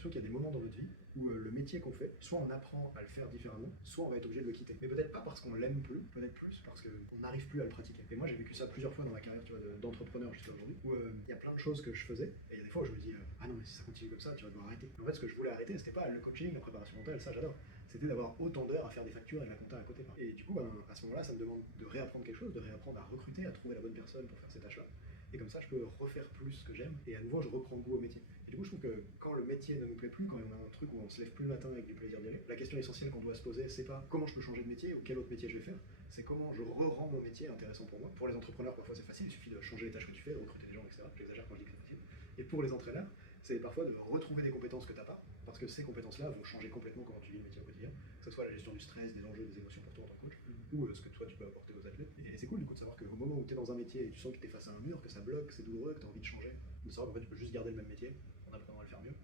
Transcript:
l'impression qu'il y a des moments dans notre vie où le métier qu'on fait, soit on apprend à le faire différemment, soit on va être obligé de le quitter. Mais peut-être pas parce qu'on l'aime plus, peut-être plus parce qu'on n'arrive plus à le pratiquer. Et moi j'ai vécu ça plusieurs fois dans ma carrière, tu vois, d'entrepreneur jusqu'à aujourd'hui, où il y a plein de choses que je faisais, et il y a des fois où je me dis ah non mais si ça continue comme ça, tu vas devoir arrêter. En fait ce que je voulais arrêter, c'était pas le coaching, la préparation mentale, ça j'adore. C'était d'avoir autant d'heures à faire des factures et la compta à côté. Et du coup, à ce moment-là, ça me demande de réapprendre quelque chose, de réapprendre à recruter, à trouver la bonne personne pour faire ces tâches-là. Et comme ça, je peux refaire plus ce que j'aime. Et à nouveau, je reprends goût au métier. Et du coup, je trouve que quand le métier ne nous plaît plus, quand on a un truc où on se lève plus le matin avec du plaisir d'y aller, la question essentielle qu'on doit se poser, c'est pas comment je peux changer de métier ou quel autre métier je vais faire, c'est comment je rends mon métier intéressant pour moi. Pour les entrepreneurs, parfois c'est facile, il suffit de changer les tâches que tu fais, de recruter des gens, etc. J'exagère quand je dis que c'est facile. Et pour les entraîneurs, c'est parfois de retrouver des compétences que tu n'as pas, parce que ces compétences-là vont changer complètement comment tu vis le métier au quotidien, que ce soit la gestion du stress, des enjeux, des émotions pour toi en tant que coach, ou ce que toi tu peux apporter aux athlètes. Et c'est cool du coup de savoir qu'au moment où tu es dans un métier et tu sens que tu es face à un mur, que ça bloque, que c'est douloureux, que tu as envie de changer, de savoir qu'en fait tu peux juste garder le même métier en apprenant à le faire mieux.